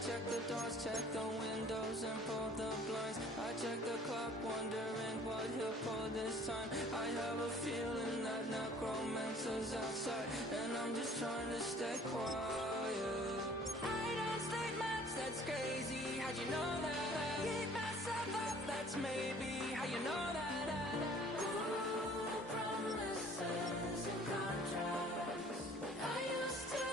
check the doors, check the windows, and pull the blinds. I check the clock, wondering what he'll pull this time. I have a feeling that necromancer's outside, and I'm just trying to stay quiet. I don't stay much, that's crazy. How'd you know that? I keep myself up, that's maybe how you know that. Promises and contracts I used to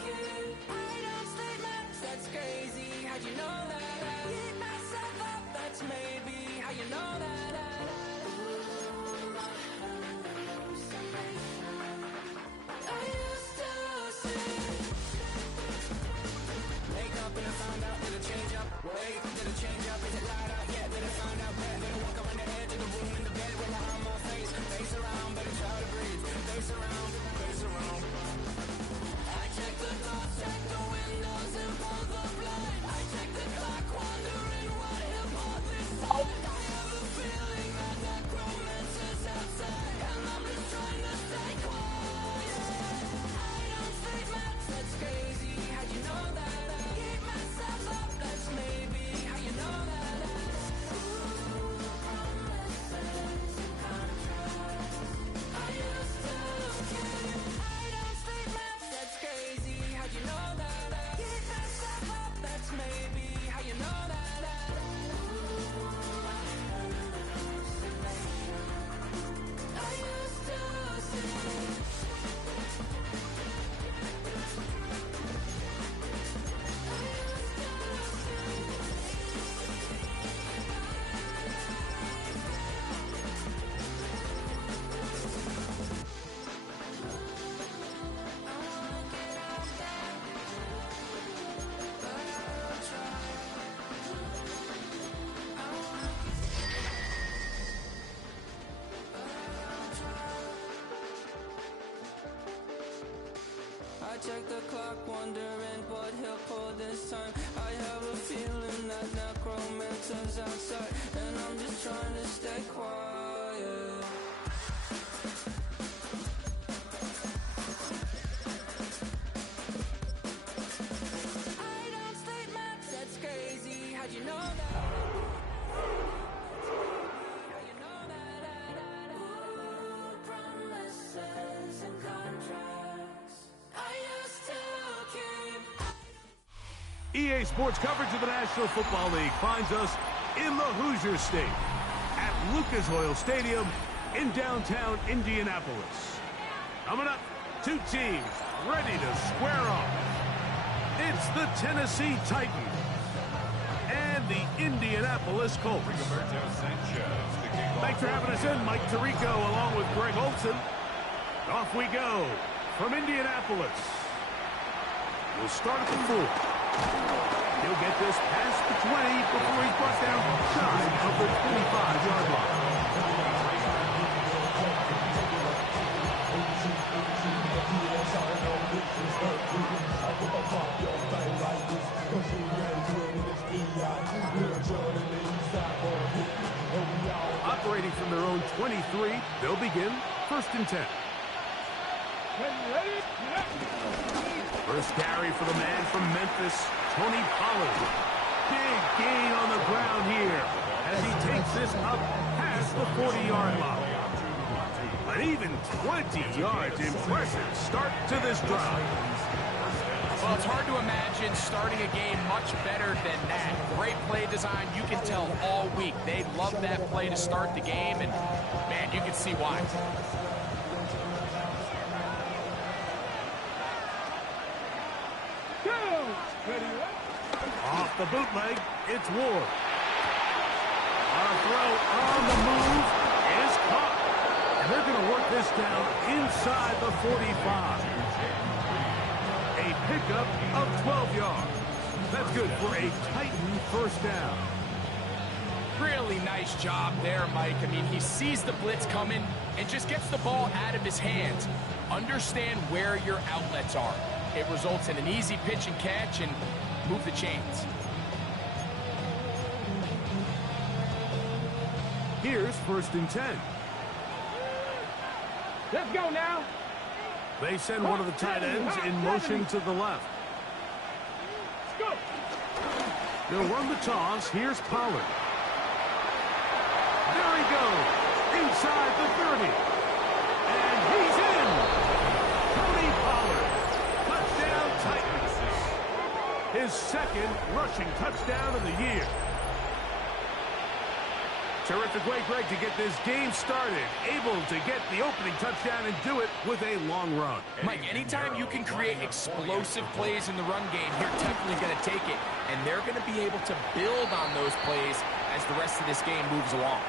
keep. I don't stay much, that's crazy. How'd you know that? I keep myself up, that's maybe how you know that. I used to see. Wake up and I found out, did it change up? Wait, did it change up? Is it light out? Yeah, did it find out? Did it walk up on the edge of the room in the bed with my arm on face? Face around, better try to breathe. Face around, face around. I check the doors, check the windows, and pull the blind. I check the clock, wondering what he'll pull this time. I have a feeling that necromancer's outside, and I'm just trying to stay quiet. I don't say much, that's crazy. How'd you know that? I keep myself up, that's maybe how you know that. Promises and contracts I used to keep. I don't say much, that's crazy. How'd you know that? I keep myself up, that's maybe how you know that. I used to see. I check the clock, wondering what he'll pull this time. I have a feeling that necromancer's outside, and I'm just trying to stay quiet. I don't stay much, that's crazy. How'd you know that? How you know that? Ooh, promises and contracts I used to keep. EA Sports coverage of the National Football League finds us in the Hoosier State at Lucas Oil Stadium in downtown Indianapolis. Coming up, two teams ready to square off. It's the Tennessee Titans and the Indianapolis Colts. Thanks for having us in, Mike Tirico, along with Greg Olson. Off we go from Indianapolis. We'll start at the 4. He'll get this past the 20 before he's brought down shy of the 25-yard line. Operating from their own 23, they'll begin 1st and 10. First carry for the man from Memphis, Tony Pollard. Big gain on the ground here as he takes this up past the 40-yard line. An even 20 yards. Impressive start to this drive. Well, it's hard to imagine starting a game much better than that. Great play design. You can tell all week they love that play to start the game, and, man, you can see why. Off the bootleg, it's Ward. A throw on the move is caught. And they're going to work this down inside the 45. A pickup of 12 yards. That's good for a Titan first down. Really nice job there, Mike. I mean, he sees the blitz coming and just gets the ball out of his hands. Understand where your outlets are. It results in an easy pitch and catch and move the chains. Here's 1st and 10. Let's go now. They send one of the tight ends in motion to the left. Let's go. They'll run the toss. Here's Pollard. There he goes. Inside the 30. And he's in. Tony Pollard. Touchdown Titans. His second rushing touchdown of the year. Terrific way, Greg, to get this game started. Able to get the opening touchdown and do it with a long run. Mike, anytime you can create explosive plays in the run game, you're definitely going to take it. And they're going to be able to build on those plays as the rest of this game moves along.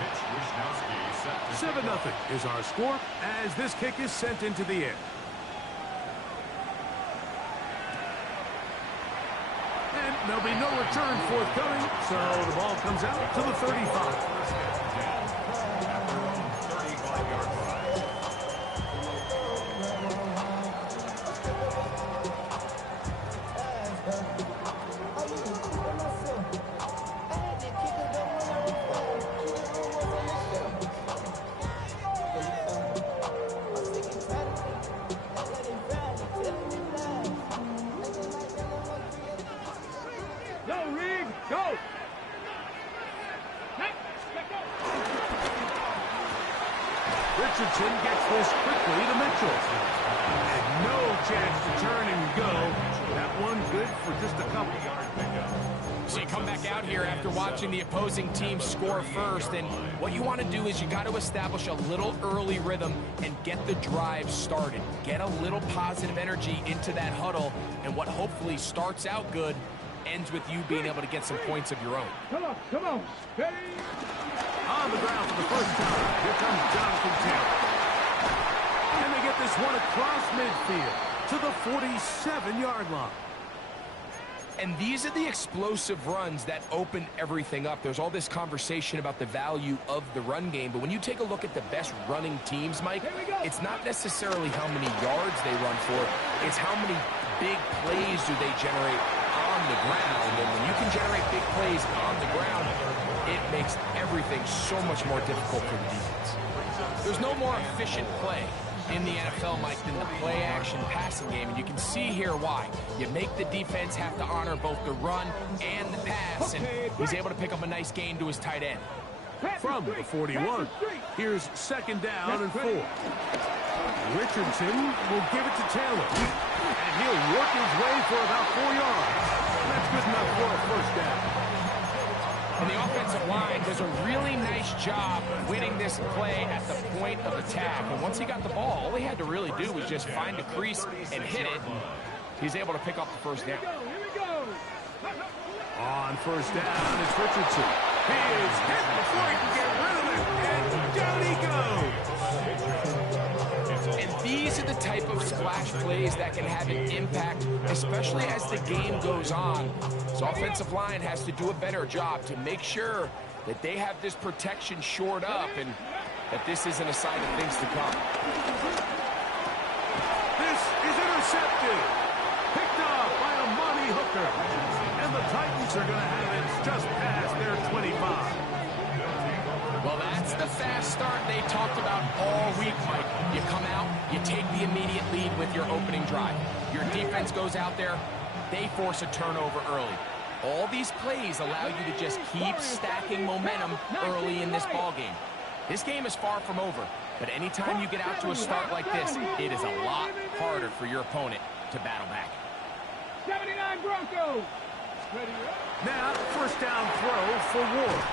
Mitch Wishnowsky set to 7-0 is our score as this kick is sent into the air. And there'll be no return forthcoming, so the ball comes out to the 35. 35-yard line. Richardson gets this quickly to Mitchell. And no chance to turn and go. That one good for just a couple yard pickup. So you come back out here after watching the opposing team score first, and what you want to do is you got to establish a little early rhythm and get the drive started. Get a little positive energy into that huddle, and what hopefully starts out good ends with you being able to get some points of your own. Come on. Ready? On the ground for the first time. Here comes Jonathan Taylor. And they get this one across midfield to the 47-yard line. And these are the explosive runs that open everything up. There's all this conversation about the value of the run game, but when you take a look at the best running teams, Mike, it's not necessarily how many yards they run for, it's how many big plays do they generate on the ground. And when you can generate big plays on the ground, it makes everything so much more difficult for the defense. There's no more efficient play in the NFL, Mike, than the play-action passing game, and you can see here why. You make the defense have to honor both the run and the pass, and he's able to pick up a nice gain to his tight end. From the 41, here's second down and 4. Richardson will give it to Taylor, and he'll work his way for about 4 yards. That's good enough for a first down. And the offensive line does a really nice job winning this play at the point of attack. And once he got the ball, all he had to really do was just find a crease and hit it. He's able to pick up the first down. On first down, it's Richardson. He is hit before he can get rid of it, and down he goes. And these are the type of splash plays that can have an impact, especially as the game goes on. So offensive line has to do a better job to make sure that they have this protection shored up and that this isn't a sign of things to come. This is intercepted. Picked off by a Monty Hooker. And the Titans are going to have it just past their 25. Well, that's the fast start they talked about all week, Mike. You come out, you take the immediate lead with your opening drive. Your defense goes out there, they force a turnover early. All these plays allow you to just keep stacking momentum early in this ballgame. This game is far from over, but anytime you get out to a start like this, it is a lot harder for your opponent to battle back. 79 Broncos. Now, first down throw for Ward.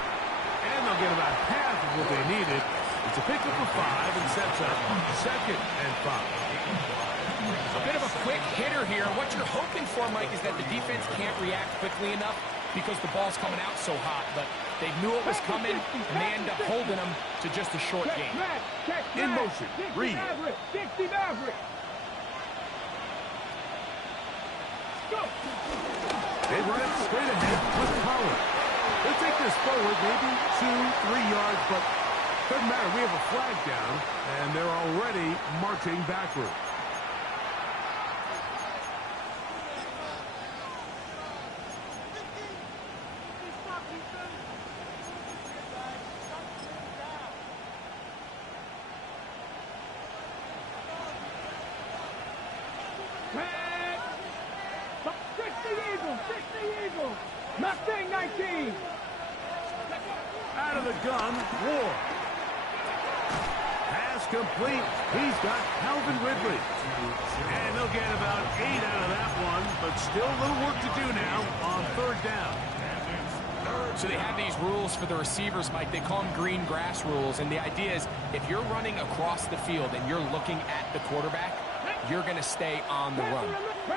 And they'll get about half of what they needed. It's a pickup of 5 and sets up second and 5. A bit of a quick hitter here. What you're hoping for, Mike, is that the defense can't react quickly enough because the ball's coming out so hot. But they knew it was coming, and they end up holding them to just a short game. In motion, Reed. 60 Maverick. Go. They run it straight ahead with Pollard. They take this forward maybe 2-3 yards, but doesn't matter. We have a flag down, and they're already marching backward. Eagles. 60 Eagles. Mustang 19. Out of the gun, Ward. Pass complete. He's got Calvin Ridley. And they'll get about 8 out of that one, but still a little work to do now on third down. So they have these rules for the receivers, Mike. They call them green grass rules, and the idea is if you're running across the field and you're looking at the quarterback, you're going to stay on the run.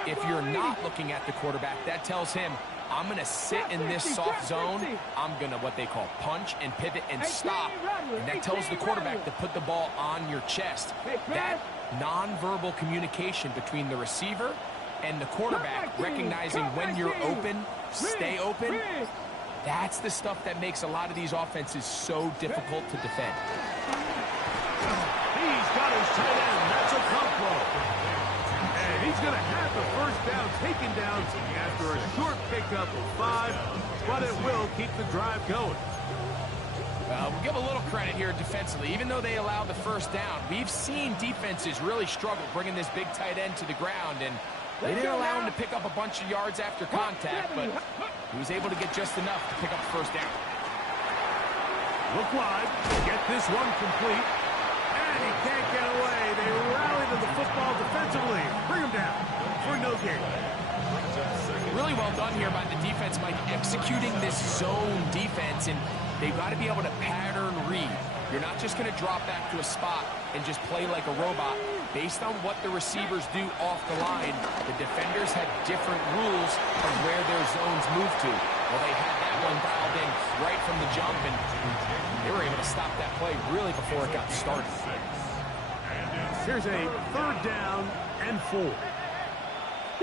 If you're not looking at the quarterback, that tells him, I'm going to sit in this soft zone. I'm going to what they call punch and pivot and stop. And that tells the quarterback to put the ball on your chest. That nonverbal communication between the receiver and the quarterback, recognizing when you're open, stay open, that's the stuff that makes a lot of these offenses so difficult to defend. He's got his tight end. That's a pump blow. And he's going to have the first down taken down after a short pickup of 5, but it will keep the drive going. We'll give a little credit here defensively. Even though they allowed the first down, we've seen defenses really struggle bringing this big tight end to the ground, and they didn't allow him to pick up a bunch of yards after contact, but he was able to get just enough to pick up the first down. Look wide, get this one complete, and he can't get away. They rally to the football defensively. Bring him down for no gain. Really well done here by the defense, Mike, executing this zone defense, and they've got to be able to pattern read. You're not just going to drop back to a spot and just play like a robot. Based on what the receivers do off the line, the defenders had different rules of where their zones move to. Well, they had that one dialed in right from the jump, and they were able to stop that play really before it got started. Here's a third down and 4.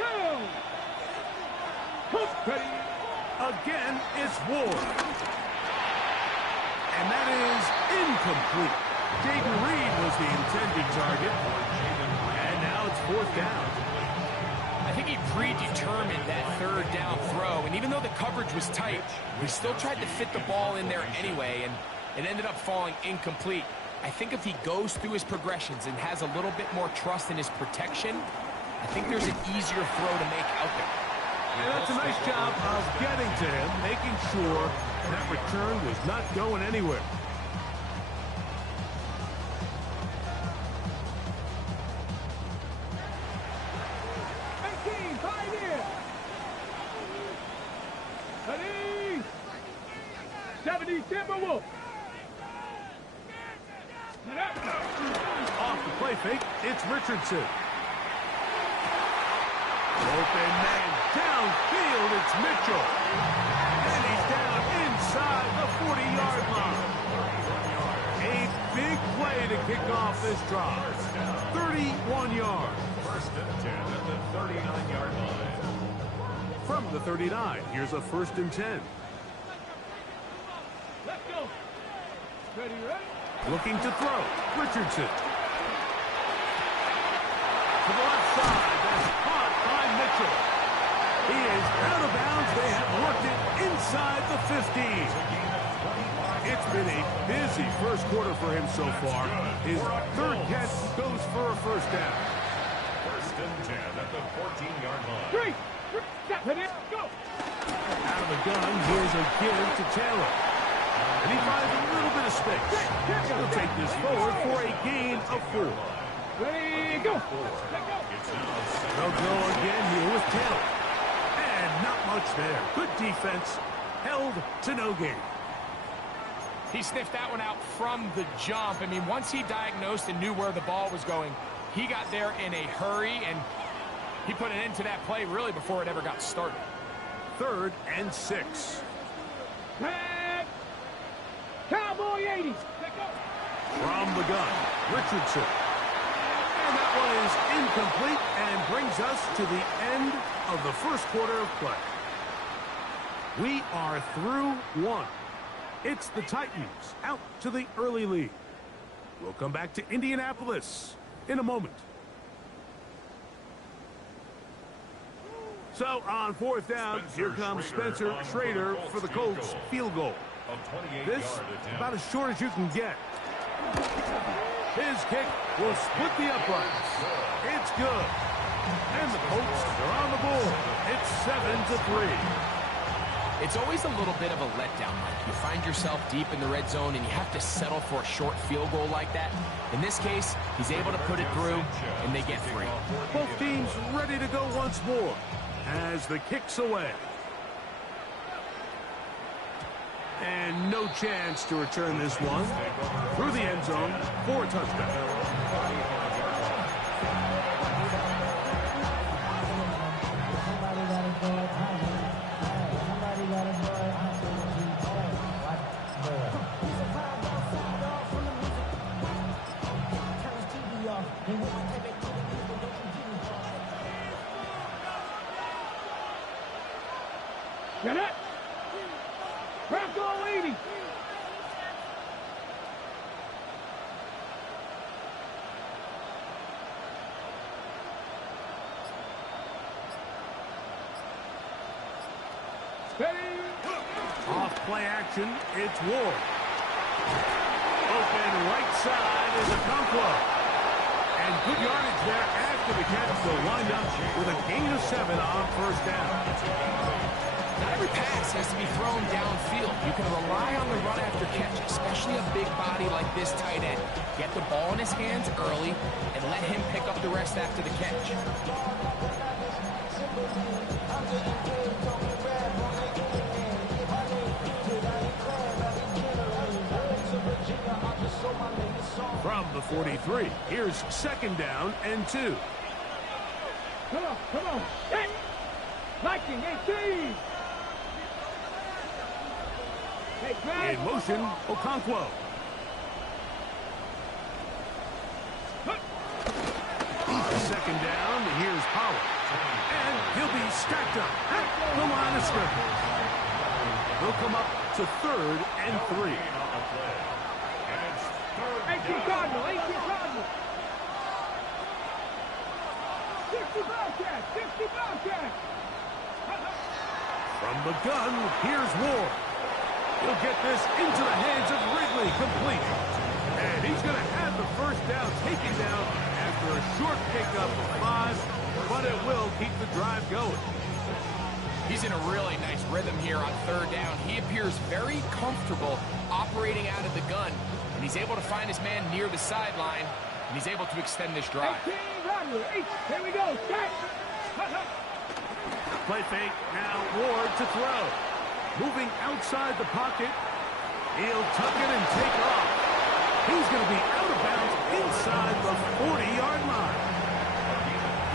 Go! Ready. Again, it's Ward. And that is incomplete. Jaden Reed was the intended target. And now it's 4th down. I think he predetermined that third down throw, and even though the coverage was tight, he still tried to fit the ball in there anyway, and it ended up falling incomplete. I think if he goes through his progressions and has a little bit more trust in his protection, I think there's an easier throw to make out there. And that's a nice job of getting to him, making sure that return was not going anywhere. Ready. 70 Timberwolves. Off the play fake, it's Richardson. Open man, downfield, it's Mitchell. And he's down inside the 40-yard line. A big play to kick off this drive. 31 yards. First and 10 at the 39-yard line. From the 39, here's a 1st and 10. Let's go. Ready. Looking to throw, Richardson. To the left side, that's caught by Mitchell. He is out of bounds. They have worked it inside the 15. It's been a busy first quarter for him so far. His 3rd catch goes for a 1st down. First and 10 at the 14-yard line. 3. Ready. Go. Out of the gun, here's a give to Taylor. And he finds a little bit of space. He'll take this forward for a gain of 4. Ready. Go. They'll go again here with Taylor. And not much there. Good defense. Held to no gain. He sniffed that one out from the jump. I mean, once he diagnosed and knew where the ball was going, he got there in a hurry, and he put an end to that play really before it ever got started. 3rd and 6. Head. Cowboy 80. From the gun, Richardson. And that one is incomplete and brings us to the end of the first quarter of play. We are through 1. It's the Titans out to the early lead. We'll come back to Indianapolis in a moment. So on 4th down, here comes Spencer Schrader for the Colts field goal. This about as short as you can get. His kick will split the uprights. It's good. And the Colts are on the board. It's 7-3. It's always a little bit of a letdown, Mike. You find yourself deep in the red zone, and you have to settle for a short field goal like that. In this case, he's able to put it through, and they get 3. Both teams ready to go once more as the kick's away. And no chance to return this one. Through the end zone for a touchdown. Get it. Crack all 80. Steady. Off play action, it's Ward. Open right side is a Okonkwo. And good yardage there after the catch. They'll wind up with a gain of 7 on first down. Not every pass has to be thrown downfield. You can rely on the run after catch, especially a big body like this tight end. Get the ball in his hands early and let him pick up the rest after the catch. From the 43, here's 2nd down and 2. Come on. Set. Viking 18. Hey, Greg. In motion, Okonkwo. Second down, here's Pollard. And he'll be stacked up at the line of scrimmage. They'll come up to 3rd and 3. 18 Cardinal. 60 Bobcat. From the gun, here's Ward. He'll get this into the hands of Ridley, complete. And he's going to have the first down taken down after a short pickup of 5, but it will keep the drive going. He's in a really nice rhythm here on 3rd down. He appears very comfortable operating out of the gun, and he's able to find his man near the sideline, and he's able to extend this drive. 18 Rodney. Here we go. Set. Play fake, now Ward to throw. Moving outside the pocket. He'll tuck it and take off. He's going to be out of bounds inside the 40-yard line.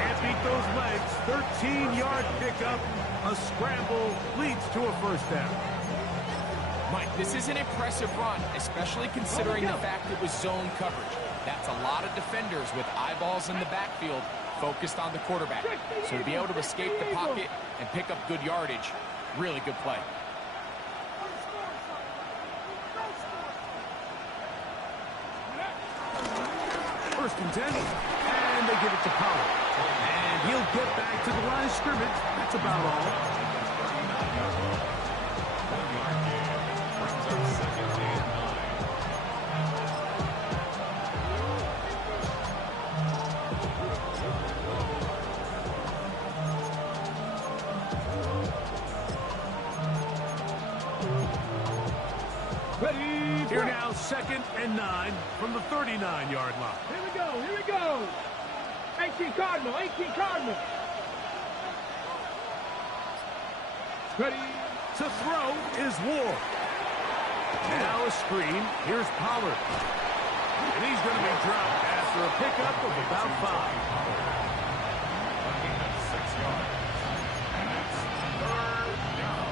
Can't beat those legs. 13-yard pickup. A scramble leads to a first down. Mike, this is an impressive run, especially considering the fact it was zone coverage. That's a lot of defenders with eyeballs in the backfield focused on the quarterback. So to be able to escape the pocket and pick up good yardage, really good play. First and 10, and they give it to Pollard. And he'll get back to the line of scrimmage. That's about all. Here now, 2nd and 9 from the 39-yard line. Here we go. 18 Cardinal. Ready. To throw is Ward. Now a screen. Here's Pollard. And he's going to be dropped after a pickup of about 5. Gain of 6 yards. And it's 3rd down.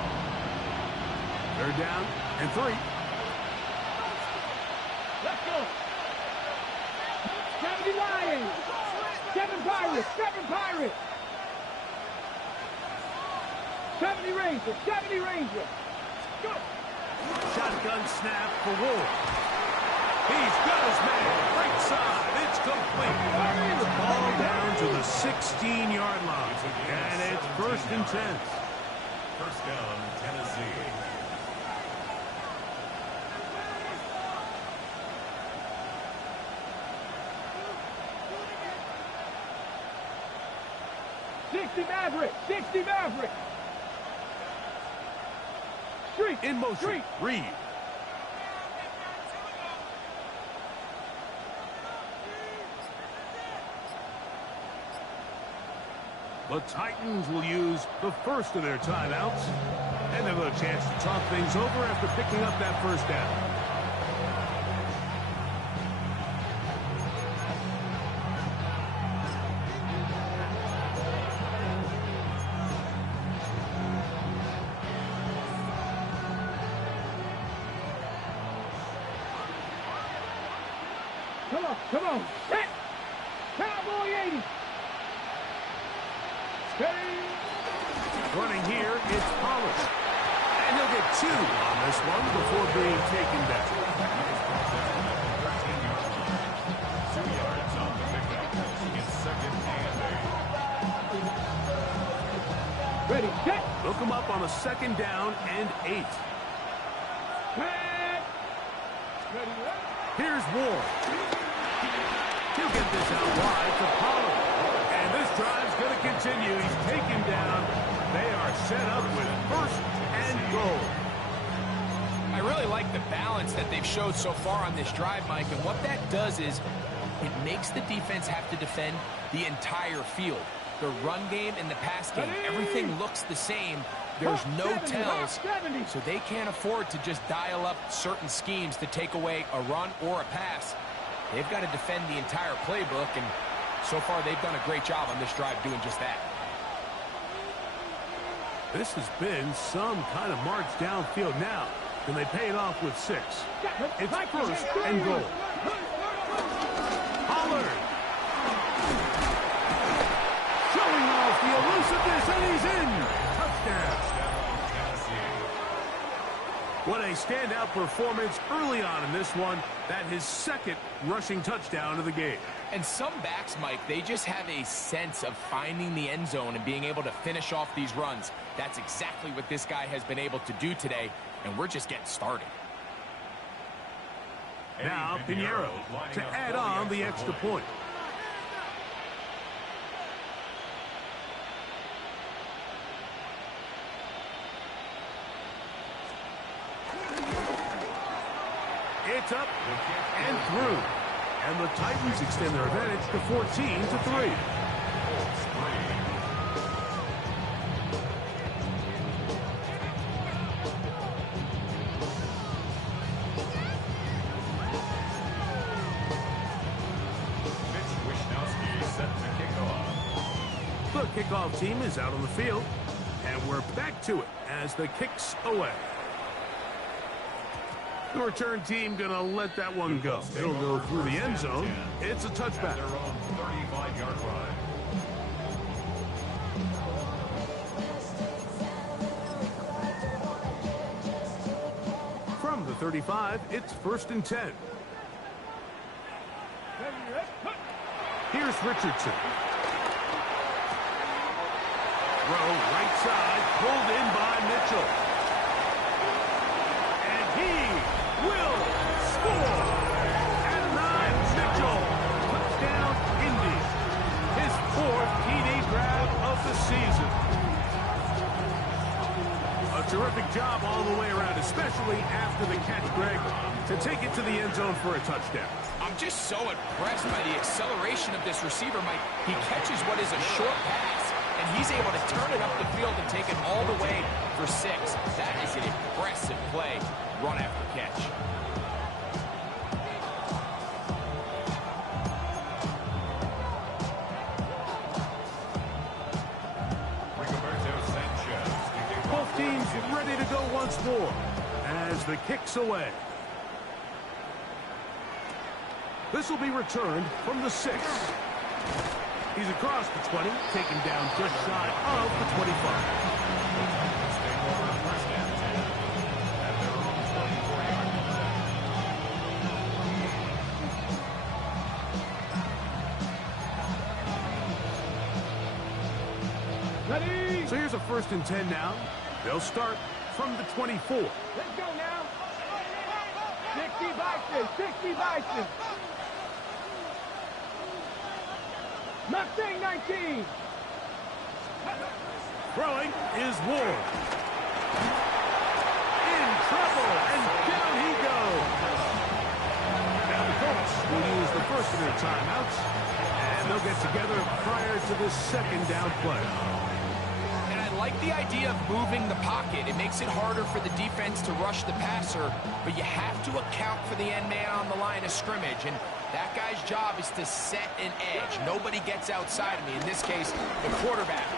3rd down and 3. Let's go. 70 Lions. 7 Pirates. 70 Rangers. Go. Shotgun snap for Ward. He's got his man. Right side. It's complete. The ball down to the 16-yard line. And it's 1st and 10. First down, Tennessee. 60 Maverick. 60 Maverick. Street. In motion. Street. Reed. The Titans will use the first of their timeouts, and they'll have a chance to talk things over after picking up that first down. Come on. Set. Cowboy 80. Steady. Running here, it's Hollis. And he'll get 2 on this one before being taken down. 2 yards on the pickup. It's second and 8. Ready. Set. Look him up on a second down and 8. Set. Ready. Here's Ward. He'll get this out wide to Pollard. And this drive's going to continue. He's taken down. They are set up with first and goal. I really like the balance that they've showed so far on this drive, Mike, and what that does is it makes the defense have to defend the entire field. The run game and the pass game, everything looks the same. There's no tells, so they can't afford to just dial up certain schemes to take away a run or a pass. They've got to defend the entire playbook, and so far they've done a great job on this drive doing just that. This has been some kind of march downfield now, and they pay it off with 6. It's first and goal. Pollard. Showing off the elusiveness, and he's in. Touchdown. What a standout performance early on in this one. That his second rushing touchdown of the game. And some backs, Mike, they just have a sense of finding the end zone and being able to finish off these runs. That's exactly what this guy has been able to do today, and we're just getting started. Now Pinheiro to add on the extra point. It's up and through. And the Titans extend their advantage to 14-3. The kickoff team is out on the field, and we're back to it as the kick's away. The return team going to let that one go. It'll go through the end zone. It's a touchback. Their own 35-yard line. From the 35, it's 1st and 10. Here's Richardson. Throw right side, pulled in by Mitchell. And he will score. At 9, Mitchell. Touchdown, Indy. His 4th TD grab of the season. A terrific job all the way around, especially after the catch, Greg, to take it to the end zone for a touchdown. I'm just so impressed by the acceleration of this receiver, Mike. He catches what is a short pass, and he's able to turn it up the field and take it all the way for 6. That is an impressive play, run after catch. Both teams ready to go once more as the kick's away. This will be returned from the 6. He's across the 20, taken down just shy of the 25. Ready. So here's a 1st and 10 now. They'll start from the 24. Let's go now. 60 Bison. 60 Bison. Mustang 19. Throwing is Ward. In trouble, and down he goes. Now the Colts will use the first of their timeouts, and they'll get together prior to the second down play. And I like the idea of moving the pocket. It makes it harder for the defense to rush the passer, but you have to account for the end man on the line of scrimmage, and that guy's job is to set an edge. Nobody gets outside of me. In this case, the quarterback.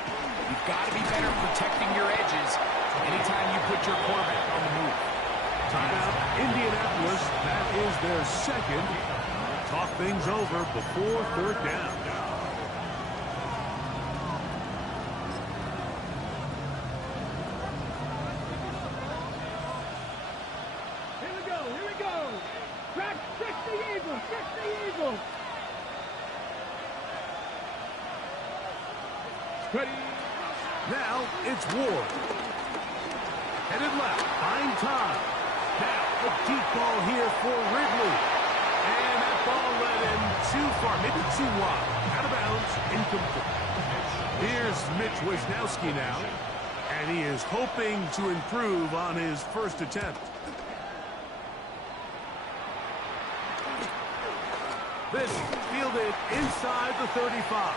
You've got to be better protecting your edges anytime you put your quarterback on the move. Timeout, Indianapolis. That is their second. Talk things over before third down. Here we go, here we go. Track 60 Eagles, 60 Eagles. Ready. Now it's Ward. Headed left, find time. Now a deep ball here for Ridley. And that ball led him too far, maybe too wide. Out of bounds, incomplete. Here's Mitch Wisnowski now. And he is hoping to improve on his first attempt. This fielded inside the 35.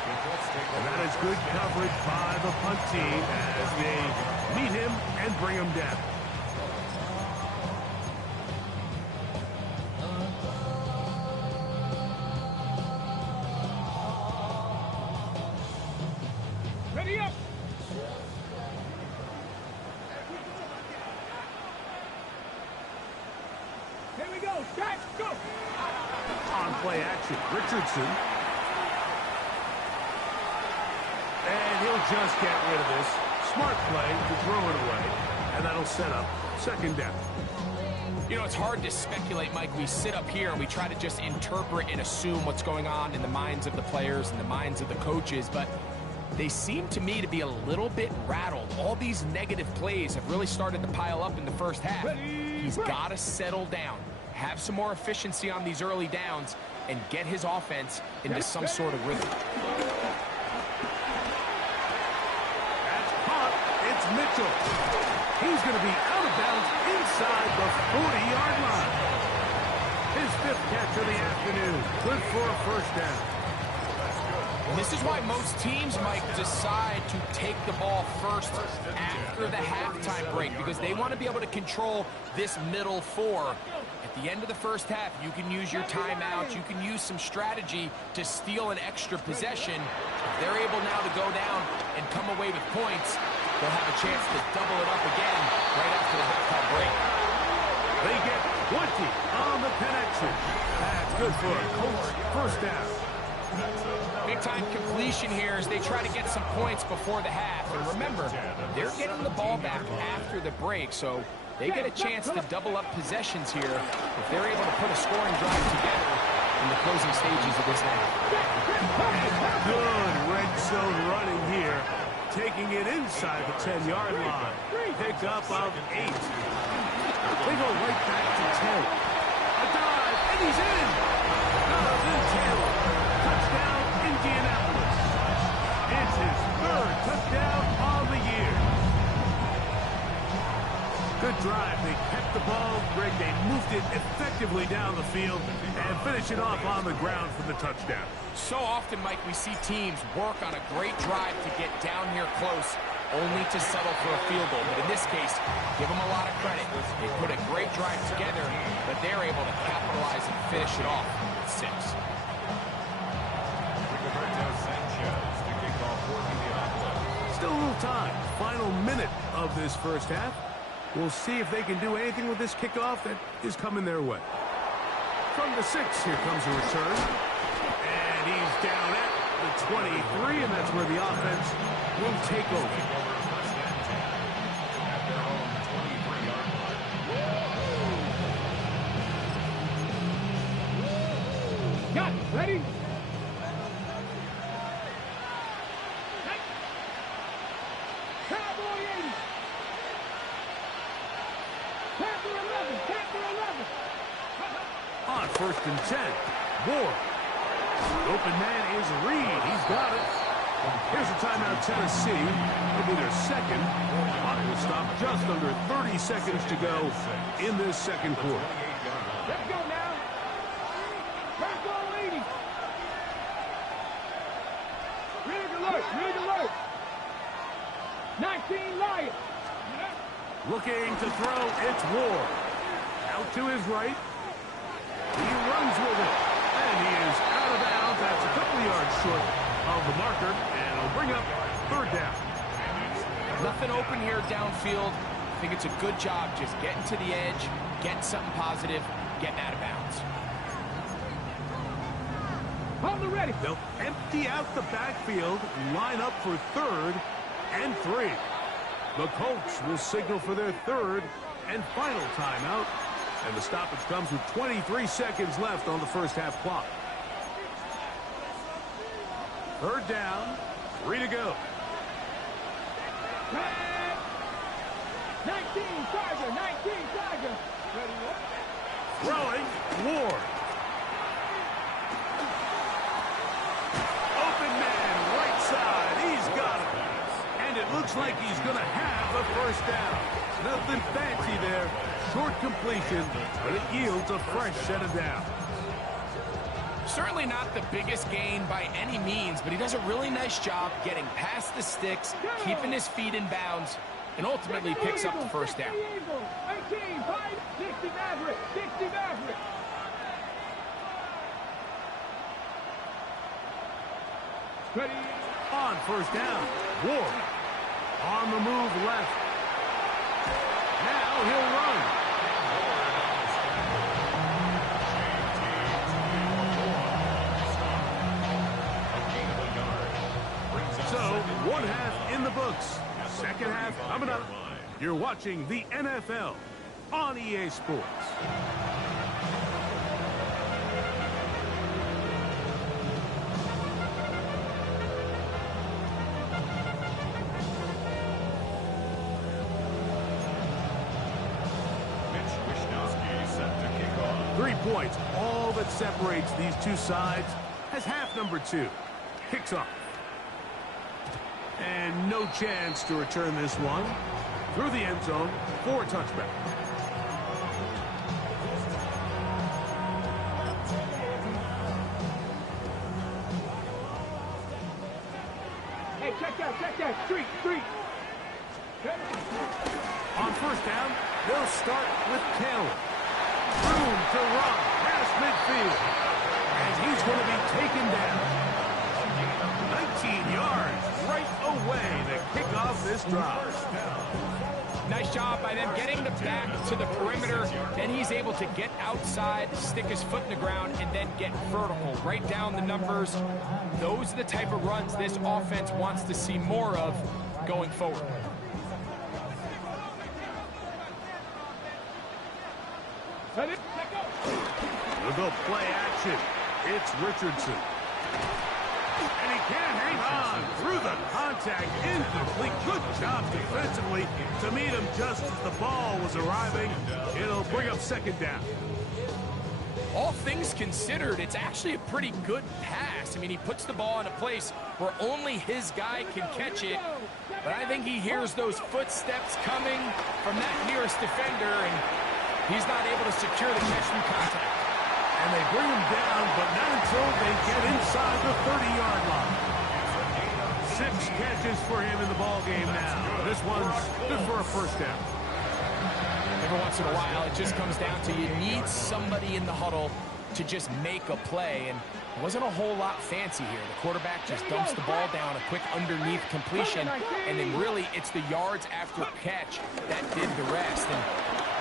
And that is good coverage by the punt team as they meet him and bring him down. Ready up. Here we go, track, go. On play action, Richardson. And he'll just get rid of this. Smart play to throw it away. And that'll set up second down. You know, it's hard to speculate, Mike. We sit up here and we try to just interpret and assume what's going on in the minds of the players and the minds of the coaches, but they seem to me to be a little bit rattled. All these negative plays have really started to pile up in the first half. He's got to settle down, have some more efficiency on these early downs, and get his offense into some sort of rhythm. That's caught. It's Mitchell. He's going to be out of bounds inside the 40-yard line. His fifth catch of the afternoon. Good for a first down. And this is why most teams, Mike, decide to take the ball first after the halftime break, because they want to be able to control this middle four. At the end of the first half, you can use your timeouts, you can use some strategy to steal an extra possession. If they're able now to go down and come away with points, they'll have a chance to double it up again right after the halftime break. They get 20 on the connection. That's good for a Colts first down. Big-time completion here as they try to get some points before the half. And remember, they're getting the ball back after the break, so they get a chance to double up possessions here if they're able to put a scoring drive together in the closing stages of this half. Good red zone running here, taking it inside the 10-yard line. Pick up of 8. They go right back to 10. A dive, and he's in. Jonathan Taylor. Touchdown, Indianapolis. It's his third touchdown on the year. Good drive. They kept the ball. Greg, they moved it effectively down the field and finish it off on the ground for the touchdown. So often, Mike, we see teams work on a great drive to get down here close, only to settle for a field goal. But in this case, give them a lot of credit. They put a great drive together, but they're able to capitalize and finish it off with 6. Still a little time. Final minute of this first half. We'll see if they can do anything with this kickoff that is coming their way. From the 6, here comes a return. And he's down at the 23, and that's where the offense will take over. Got it. Ready? Cowboy 80. Panther 11. Panther 11. On 1st and 10, Ward. Open man is Reed. He's got it. Here's a timeout, Tennessee. It'll be their second. Clock will stop just under 30 seconds to go in this second quarter. Let's go now. First ball, 80. Rig alert, rig alert. 19 Lions. Looking to throw, it's Ward. Out to his right. He runs with it. And he is out of bounds. That's a couple of yards short of the marker. And it'll bring up third down. Nothing open here downfield. I think it's a good job just getting to the edge, getting something positive, getting out of bounds. Hold the ready. They'll empty out the backfield, line up for third and 3. The Colts will signal for their third and final timeout. And the stoppage comes with 23 seconds left on the first half clock. Third down, 3 to go. 19 Tiger, 19 Tiger. Ready, what? Throwing, Ward. Open man, right side. He's got it. And it looks like he's going to have a first down. Nothing fancy there. Short completion, but it yields a fresh set of downs. Certainly not the biggest gain by any means, but he does a really nice job getting past the sticks, keeping his feet in bounds, and ultimately picks up the first down. 18, 5, 60 Maverick, 60 Maverick. Ready. On first down, Ward. On the move left. Now he'll run. So, one half in the books. Second half coming up. You're watching the NFL on EA Sports. Mitch Wishnowsky set to kick off. 3 points, all that separates these two sides, as half number 2 kicks off. And no chance to return this one. Through the end zone for a touchback. Hey, check that, street. On first down, they'll start with Taylor. Room to run past midfield. And he's going to be taken down. 19 yards right away to kick off this drive. Nice job by them getting the back to the perimeter. Then he's able to get outside, stick his foot in the ground, and then get vertical. Right down the numbers. Those are the type of runs this offense wants to see more of going forward. We'll go play action. It's Richardson. And he can't hang on through the contact. Incomplete. Good job defensively to meet him just as the ball was arriving. It'll bring up second down. All things considered, it's actually a pretty good pass. I mean, he puts the ball in a place where only his guy can catch it. But I think he hears those footsteps coming from that nearest defender, and he's not able to secure the catch through contact. And they bring him down, but not until they get inside the 30-yard line. 6 catches for him in the ball game now. This one's good for a first down. Every once in a while, it just comes down to you need somebody in the huddle to just make a play, and it wasn't a whole lot fancy here. The quarterback just dumps the ball down, a quick underneath completion, and then really it's the yards after catch that did the rest. And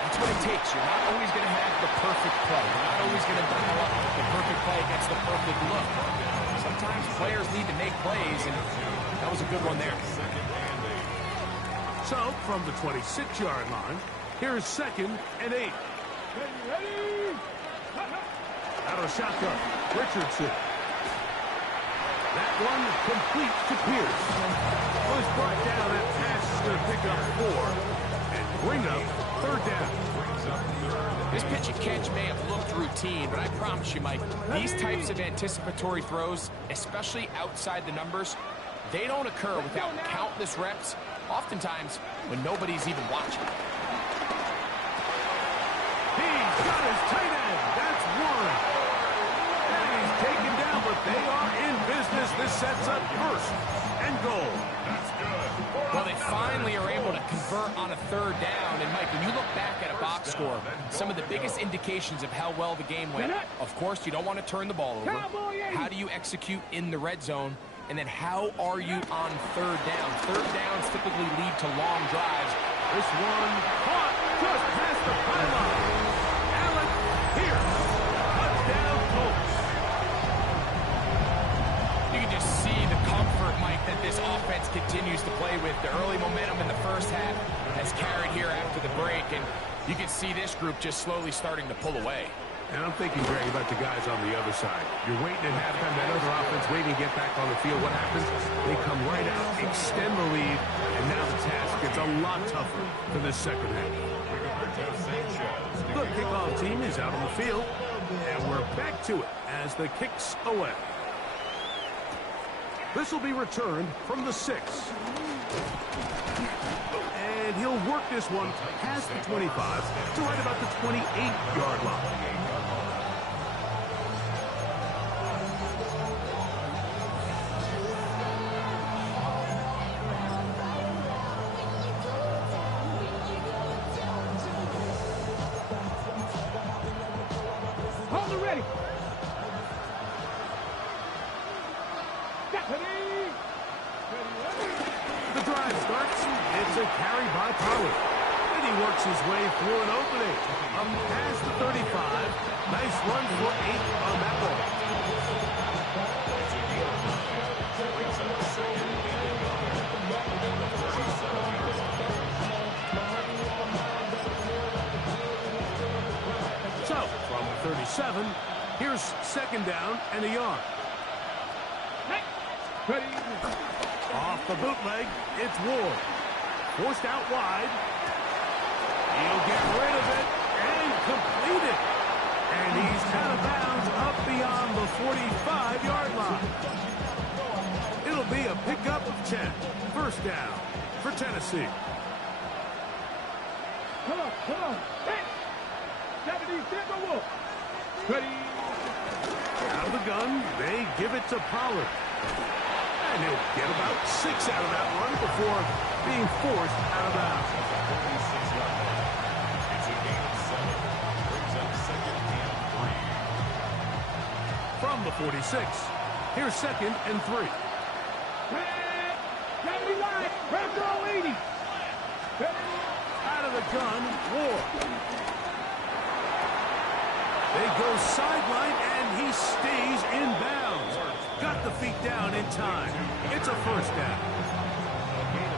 that's what it takes. You're not always going to have the perfect play. You're not always going to dial up the perfect play against the perfect look. Sometimes players need to make plays, and that was a good one there. So, from the 26-yard line, here's 2nd and 8. Ready. Out of shotgun, Richardson. That one complete to Pierce. Was brought down. That pass is going to pick up 4 and bring up third down. This pitch and catch may have looked routine, but I promise you, Mike, these types of anticipatory throws, especially outside the numbers, they don't occur without countless reps, oftentimes when nobody's even watching. He's got his tight end. That's one. And he's taken down, but they are in business. This sets up first and goal. That's good. Well, they finally are able to convert on a third down. And, Mike, when you look back at a box score, some of the biggest indications of how well the game went, of course, you don't want to turn the ball over. How do you execute in the red zone? And then how are you on third down? Third downs typically lead to long drives. This one caught just past the pylon. Allen here. Touchdown, Colts. You can just see the comfort, Mike, that this offense continues to play with. The early momentum in the first half has carried here after the break, and you can see this group just slowly starting to pull away. And I'm thinking, Greg, about the guys on the other side. You're waiting at halftime, that other offense waiting to get back on the field. What happens? They come right out, extend the lead, and now the task gets a lot tougher for this second half. The kickoff team is out on the field, and we're back to it as the kick's away. This will be returned from the 6. And he'll work this one past the 25 to right about the 28-yard line. Hold it ready. The drive starts. It's a carry by Pollard. And he works his way through an opening. Past the 35. Nice run for 8 on that ball. So, from the 37, here's second down and a yard. Ready. Off the bootleg, it's Ward. Forced out wide. He'll get rid of it and complete it. And he's out of bounds up beyond the 45-yard line. It'll be a pickup of 10. First down for Tennessee. Come on. Hey. 70, Wolf. Ready. Out of the gun, they give it to Pollard. And he'll get about 6 out of that one before being forced out of bounds. From the 46, here's second and 3. 79, press roll 80. Out of the gun, Ward. They go sideline, and he stays in bounds. Got the feet down in time. It's a first down.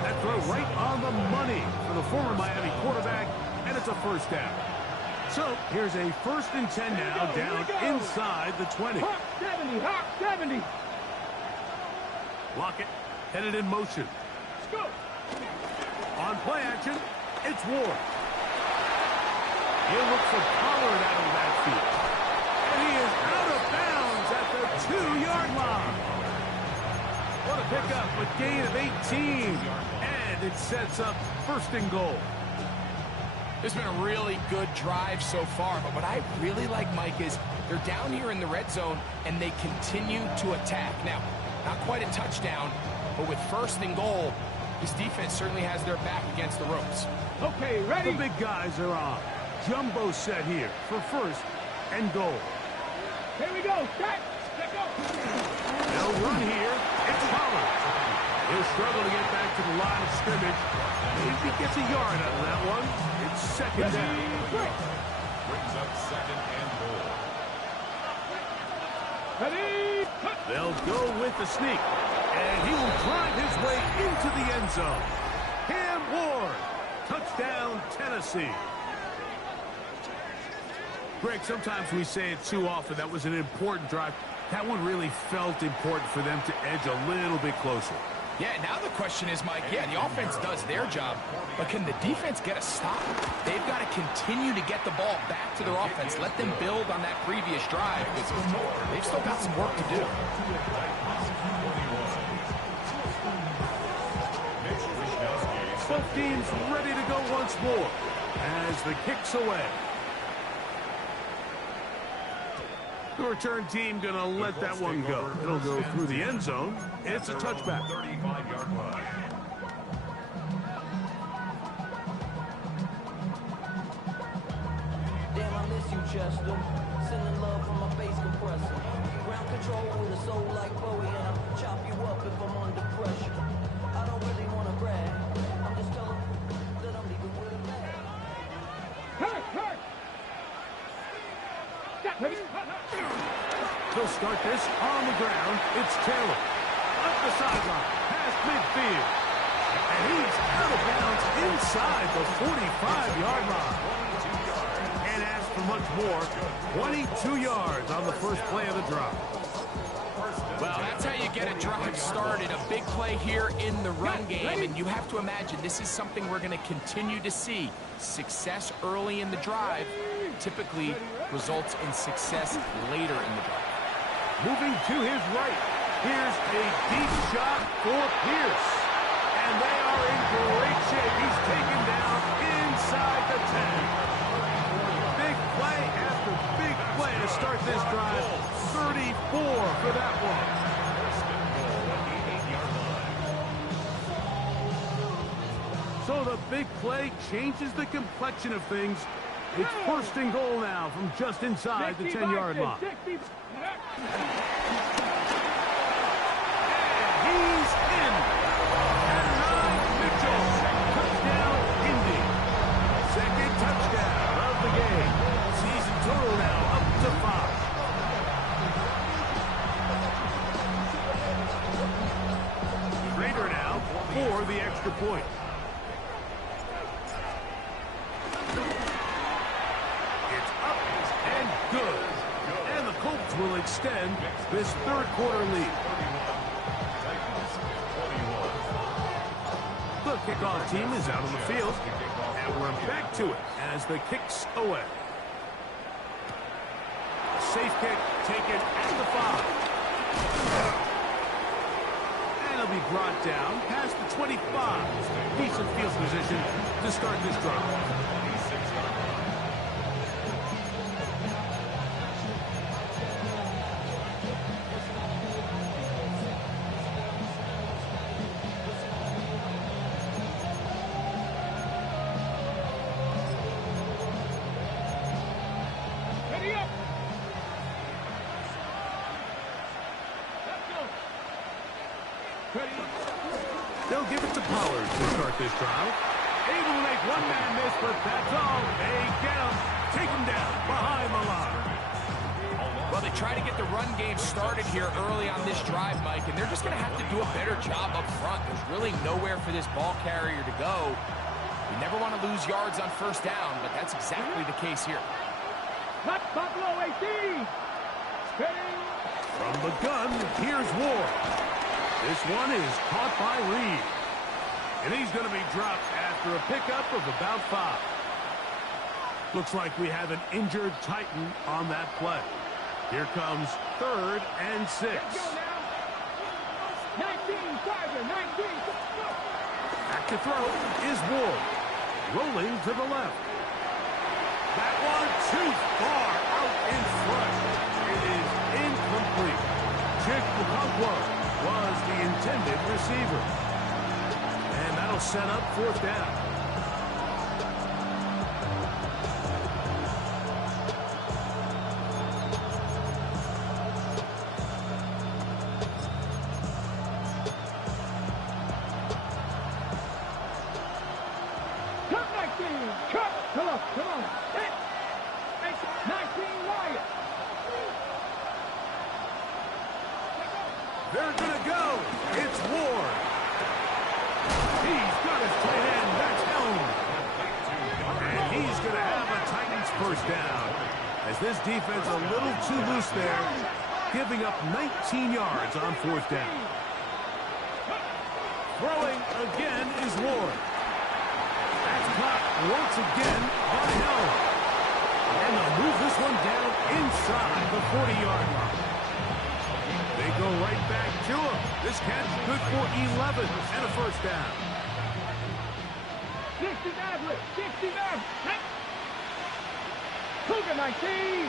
That throw right on the money for the former Miami quarterback, and it's a first down. So here's a 1st and 10 now, down inside the 20. Hawk 70. Lockett headed in motion. Let's go. On play action, it's Ward. He'll look for Pollard out of that field. And he is out of bounds at the 2-yard line. What a pickup, a gain of 18. And it sets up 1st and goal. This has been a really good drive so far, but what I really like, Mike, is they're down here in the red zone, and they continue to attack. Now, not quite a touchdown, but with 1st and goal, this defense certainly has their back against the ropes. Okay, ready. The big guys are on. Jumbo set here for 1st and goal. Here we go. Set. Let go. They'll run here. It's Pollard. He'll struggle to get back to the line of scrimmage. If he gets a yard out of that one, it's second down. Brings up 2nd and goal. Ready. They'll go with the sneak. And he will drive his way into the end zone. Cam Ward. Touchdown, Tennessee. Greg, sometimes we say it too often. That was an important drive. That one really felt important for them to edge a little bit closer. Yeah, now the question is, Mike, the offense does their job, but can the defense get a stop? They've got to continue to get the ball back to their offense. Let them build on that previous drive, because they've still got some work to do. Both teams ready to go once more as the kick's away. The return team going to let that one go. It'll go through the end zone. It's a touchback. 35-yard line. Damn, I miss you, Chester. Sending love from my bass compressor. Ground control with a soul like Bowie, and I'll chop you up if I'm under pressure. I don't really want to brag. I'm just telling that I'm leaving with a bag. Hurt! He'll start this on the ground. It's Taylor. Up the sideline. Past midfield. And he's out of bounds inside the 45-yard line. And as for much more, 22 yards on the first play of the drive. Well, that's how you get a drive started. A big play here in the run game. And you have to imagine this is something we're going to continue to see. Success early in the drive typically results in success later in the drive. Moving to his right. Here's a deep shot for Pierce. And they are in great shape. He's taken down inside the 10. Big play after big play to start this drive. 34 for that one. So the big play changes the complexion of things. It's first and goal now from just inside the 10-yard line. He's in. Adonai Mitchell. Touchdown, Indy. Second touchdown of the game. Season total now up to 5. Raider now for the extra point. It's up and good. And the Colts will extend this third quarter lead. The kickoff team is out on the field, and we're back to it as the kick's away. Safe kick taken at the 5. And it'll be brought down past the 25. Decent field position to start this drive. They'll give it to Pollard to start this drive. Able to make one man miss, but that's all. They get him. Take him down behind the line. Well, they try to get the run game started here early on this drive, Mike, and they're just going to have to do a better job up front. There's really nowhere for this ball carrier to go. You never want to lose yards on first down, but that's exactly the case here. Hot Buffalo 18. From the gun, here's Ward. This one is caught by Reed. And he's going to be dropped after a pickup of about 5. Looks like we have an injured Titan on that play. Here comes 3rd and 6. 19, Tiger, 19. Back to throw is Ward. Rolling to the left. That one too far out in front. It is incomplete. Chigwookwa was the intended receiver. And that'll set up 4th down. Cut 19. Cut. Come on. 19 Wyatt. They're going to go. It's Ward. He's got his tight end. That's Elm. And he's going to have a Titans first down. As this defense a little too loose there, giving up 19 yards on 4th down. Throwing again is Ward. That's caught once again by Elm. And they'll move this one down inside the 40-yard line. They go right back to him. This catch good for 11 and a first down. 60 Maverick. 60 Maverick. Cougar 19.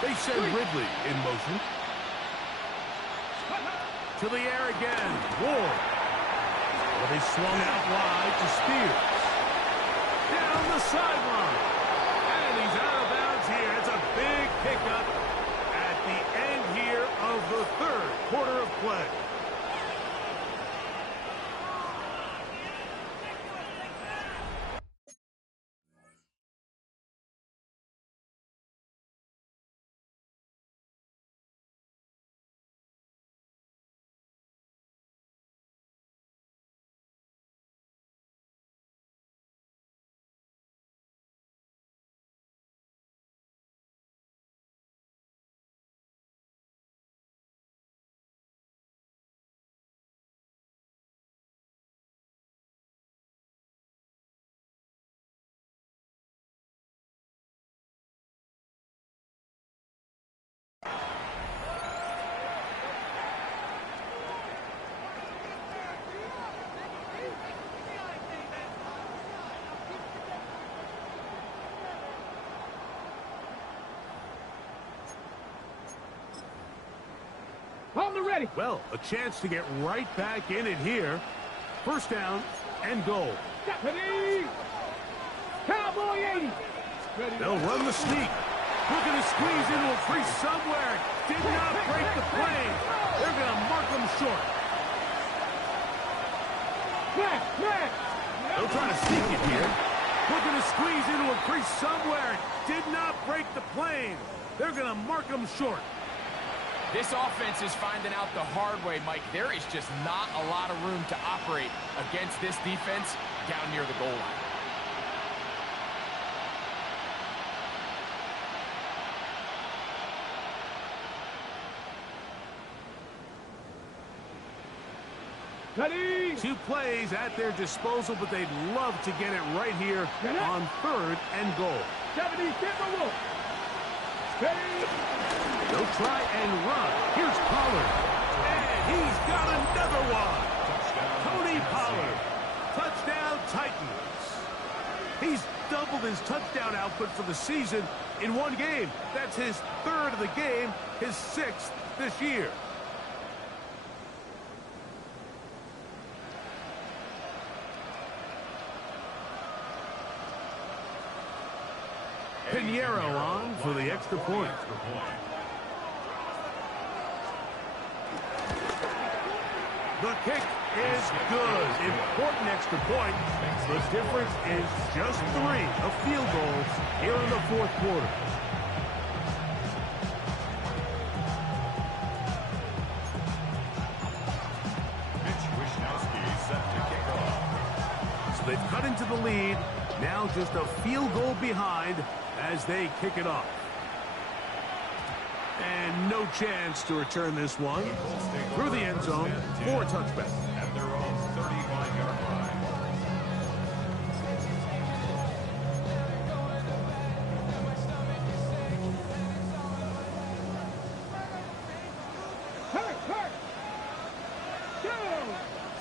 They send Ridley in motion. To the air again. Ward. Well, they swung out wide to Spears. Down the sideline. And he's out of bounds here. It's a big pickup at the end here of the third quarter of play. On the ready. Well, a chance to get right back in it here. First down and goal. Ready. Cowboy 80. Ready. They'll run the sneak. Looking to squeeze into a crease somewhere. Did not break the plane. They're going to mark them short. They'll try to sneak it here. Looking to squeeze into a crease somewhere. Did not break the plane. They're going to mark them short. This offense is finding out the hard way, Mike. There is just not a lot of room to operate against this defense down near the goal line. Ready. 2 plays at their disposal, but they'd love to get it right here on third and goal. 70 Timberwolves. Ready. They'll try and run. Here's Pollard. And he's got another one. Tony Pollard. Touchdown Titans. He's doubled his touchdown output for the season in one game. That's his third of the game, his 6th this year. Pinheiro on for the extra point. The kick is good. Important extra point. The difference is just 3 of field goals here in the fourth quarter. So they've cut into the lead. Now just a field goal behind as they kick it off. And no chance to return this one through the end zone for a touchback. At their own 35-yard line.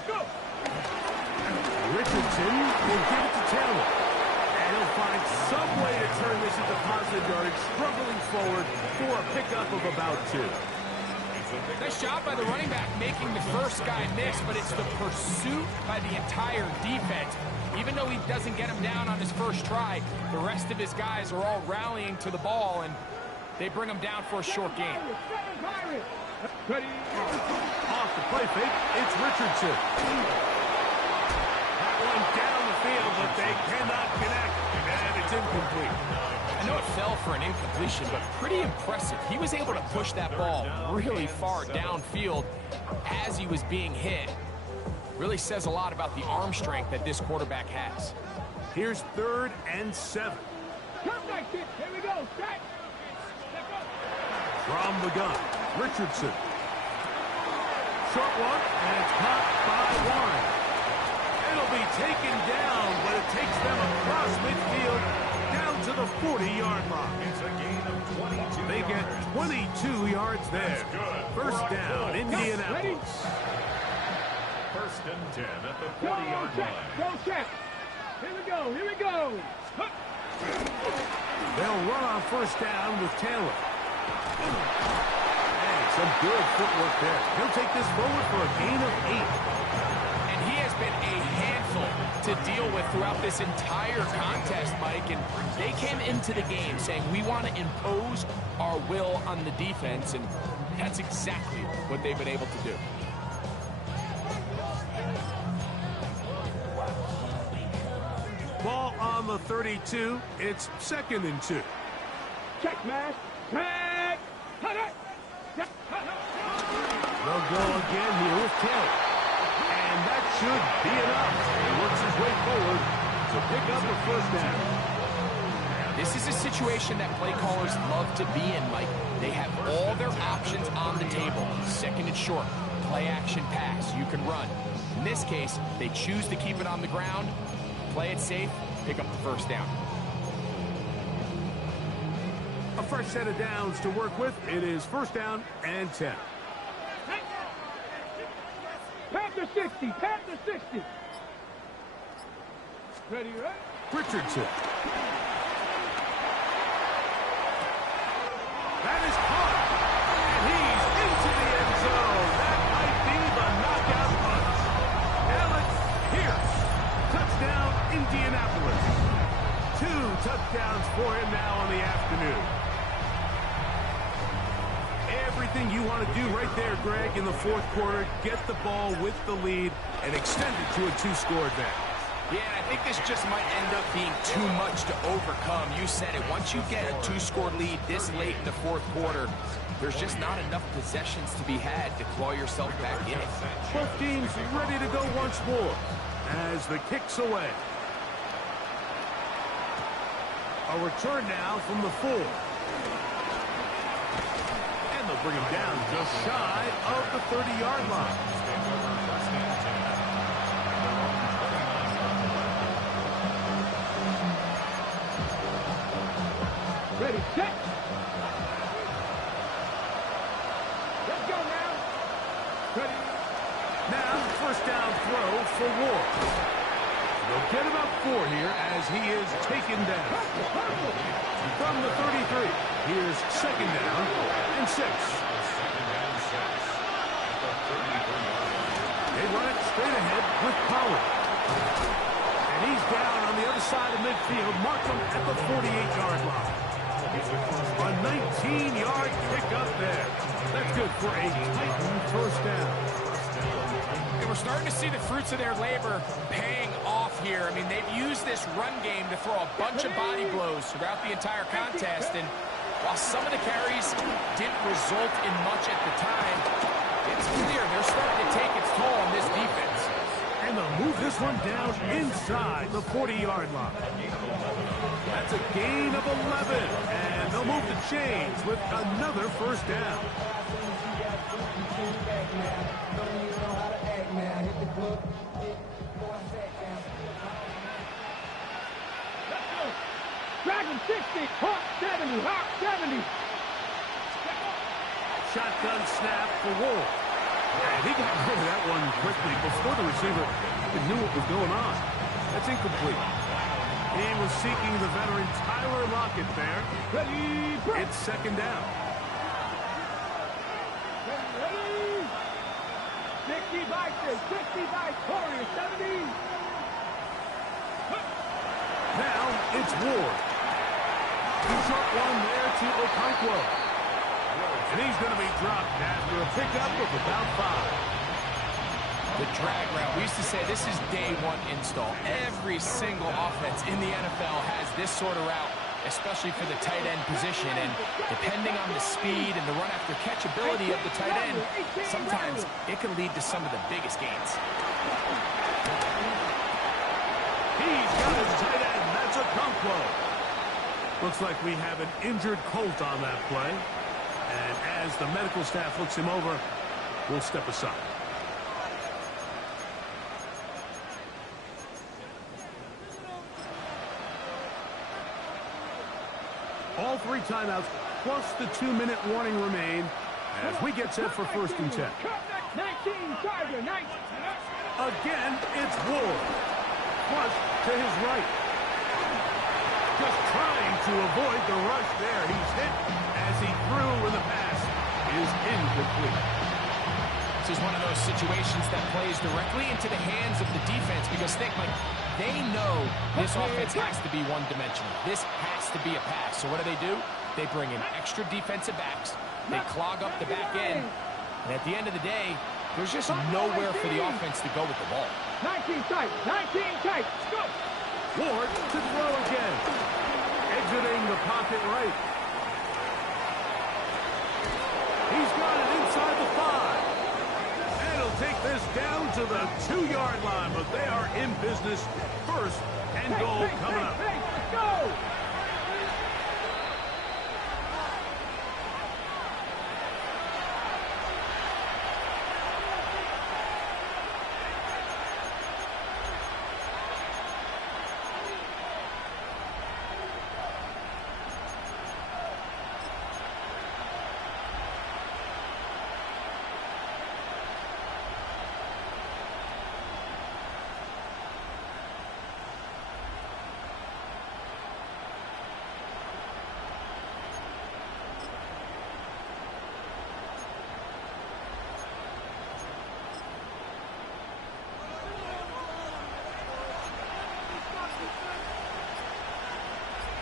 Go. Richardson will give it to Taylor. And he'll find some way to turn this into positive yardage, struggling forward for a pickup of about 2. Nice job by the running back making the first guy miss, but it's the pursuit by the entire defense. Even though he doesn't get him down on his first try, the rest of his guys are all rallying to the ball, and they bring him down for a short gain. Ready. Off the play fake, it's Richardson. That one down the field, but they cannot connect, and it's incomplete. I know it fell for an incompletion, but pretty impressive. He was able to push that ball really far downfield as he was being hit. Really says a lot about the arm strength that this quarterback has. Here's 3rd and 7. Come back, kid. Here we go. Strike. From the gun, Richardson. Short one, and it's caught by Warren. It'll be taken down, but it takes them across midfield down to the 40-yard line. It's a gain of 22. They get 22 yards there. First down, Indianapolis. First and 10 at the Go 40-yard check. line. Go check. Here we go. Here we go. Huh. They'll run on first down with Taylor. Hey, some good footwork there. He'll take this forward for a gain of 8. And he has been a handful to deal with throughout this entire contest, Mike. And they came into the game saying, we want to impose our will on the defense. And that's exactly what they've been able to do. Ball on the 32. It's 2nd and 2. Check, man. Check. Cut it. Check. Cut it. They'll go again here with Taylor. And that should be enough. He works his way forward to pick up a first down. This is a situation that play callers love to be in, Mike. They have all their options on the table. 2nd and short, play action pass, you can run. In this case, they choose to keep it on the ground, play it safe, pick up the first down. A fresh set of downs to work with. It is 1st down and 10. Panther 60. Panther 60. Ready, right? Richardson. That is caught. And he's into the end zone. That might be the knockout punch. Alex Pierce. Touchdown, Indianapolis. 2 touchdowns for him now on the afternoon. Everything you want to do right there, Greg, in the 4th quarter. Get the ball with the lead and extend it to a 2-score advantage. Yeah, and I think this just might end up being too much to overcome. You said it. Once you get a 2-score lead this late in the 4th quarter, there's just not enough possessions to be had to claw yourself back in it. Both teams ready to go once more as the kick's away. A return now from the 4. And they'll bring him down just shy of the 30-yard line. Ready, check. Let's go now. Ready. Now, 1st down throw for Ward. They'll get about 4 here as he is taken down. From the 33, here's 2nd down and 6. They run it straight ahead with Pollard. And he's down on the other side of midfield. Mark him at the 48-yard line. A 19-yard pickup there. That's good for a Titan 1st down. And we're starting to see the fruits of their labor paying off here. I mean, they've used this run game to throw a bunch of body blows throughout the entire contest. And while some of the carries didn't result in much at the time, it's clear they're starting to take its toll on this defense. And they'll move this one down inside the 40-yard line. That's a gain of 11. And they'll move the chains with another 1st down. Dragon 60. Hawk 70. Hawk 70. Shotgun snap for Ward. And he got rid of that one quickly before the receiver even knew what was going on. That's incomplete. He was seeking the veteran Tyler Lockett there. Ready, break. It's 2nd down. Ready. 60 by 40, 70. Now it's Ward. He shot one there to Okonkwo. And he's going to be dropped after a pickup of about 5. The drag route. We used to say this is day 1 install. Every single offense in the NFL has this sort of route, especially for the tight end position. And depending on the speed and the run after catch ability of the tight end, sometimes it can lead to some of the biggest gains. He's got his tight end. That's Okonkwo. Looks like we have an injured Colt on that play. And as the medical staff looks him over, we'll step aside. All 3 timeouts plus the 2-minute warning remain as we get set for 1st and 10. 19, Tiger, 19. Again, it's Ward. Flush to his right. Just trying to avoid the rush there. He's hit as he threw, and the pass is incomplete. This is one of those situations that plays directly into the hands of the defense because they know this offense has to be one-dimensional. This has to be a pass. So what do? They bring in extra defensive backs. They clog up the back end. And at the end of the day, there's just nowhere for the offense to go with the ball. 19 tight, 19 tight, go! Ward to throw again. Exiting the pocket right. He's got it inside the 5. And he'll take this down to the 2-yard line, but they are in business. First and goal coming up. Let's go!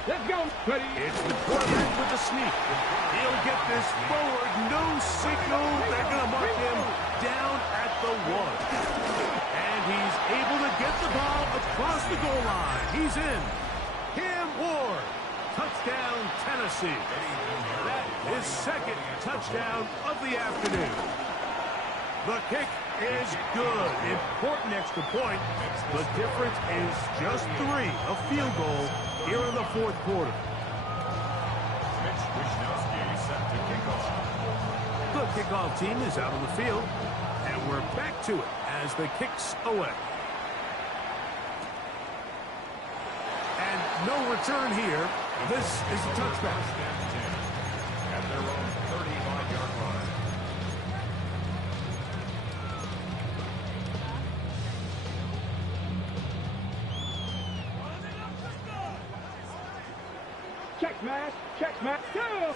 Let's go. Ready. It's the quarterback with the sneak. He'll get this forward. No signal. They're going to mark him down at the 1. And he's able to get the ball across the goal line. He's in. Cam Ward. Touchdown, Tennessee. That is second touchdown of the afternoon. The kick is good. Important extra point. The difference is just 3. A field goal here in the 4th quarter. Mitch Wishnowski set to kick off. The kickoff team is out on the field, and we're back to it as the kick's away. And no return here. This is a touchback. At their own 35-yard line. Check smash, go!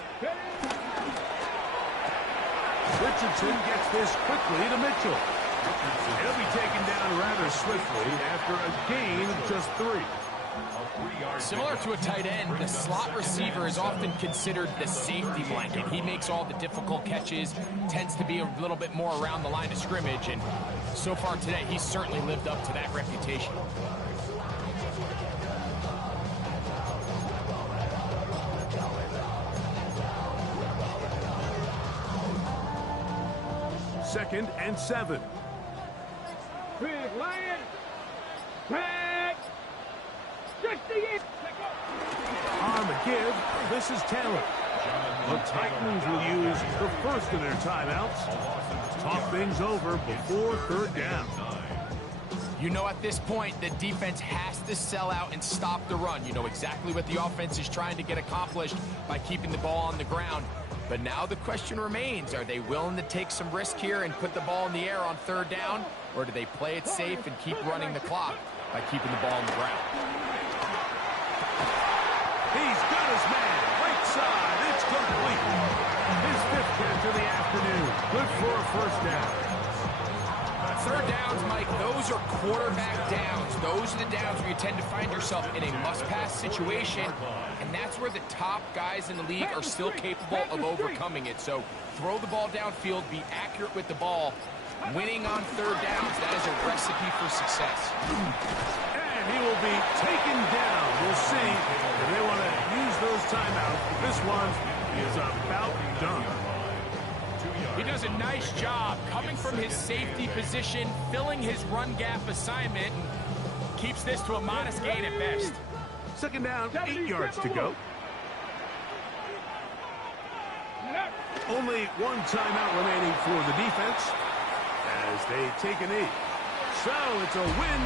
Richardson gets this quickly to Mitchell. He'll be taken down rather swiftly after a gain of just 3. Similar to a tight end, the slot receiver is often considered the safety blanket. He makes all the difficult catches, tends to be a little bit more around the line of scrimmage, and so far today, he's certainly lived up to that reputation. Second and 7. Big Lion. Back. 68. On the give, this is Taylor. The Titans will use the first of their timeouts. Talk things over before 3rd down. You know at this point, the defense has to sell out and stop the run. You know exactly what the offense is trying to get accomplished by keeping the ball on the ground. But now the question remains, are they willing to take some risk here and put the ball in the air on 3rd down? Or do they play it safe and keep running the clock by keeping the ball on the ground? He's got his man. Right side. It's complete. His 5th catch of the afternoon. Good for a 1st down. 3rd downs, Mike, those are quarterback downs. Those are the downs where you tend to find yourself in a must-pass situation, and that's where the top guys in the league are still capable of overcoming it. So throw the ball downfield, be accurate with the ball. Winning on 3rd downs, that is a recipe for success. And he will be taken down. We'll see if they want to use those timeouts. This one is about done. He does a nice job coming from his safety position, filling his run gap assignment, and keeps this to a modest gain at best. 2nd down, 8 yards to go. Only one timeout remaining for the defense as they take a knee. So it's a win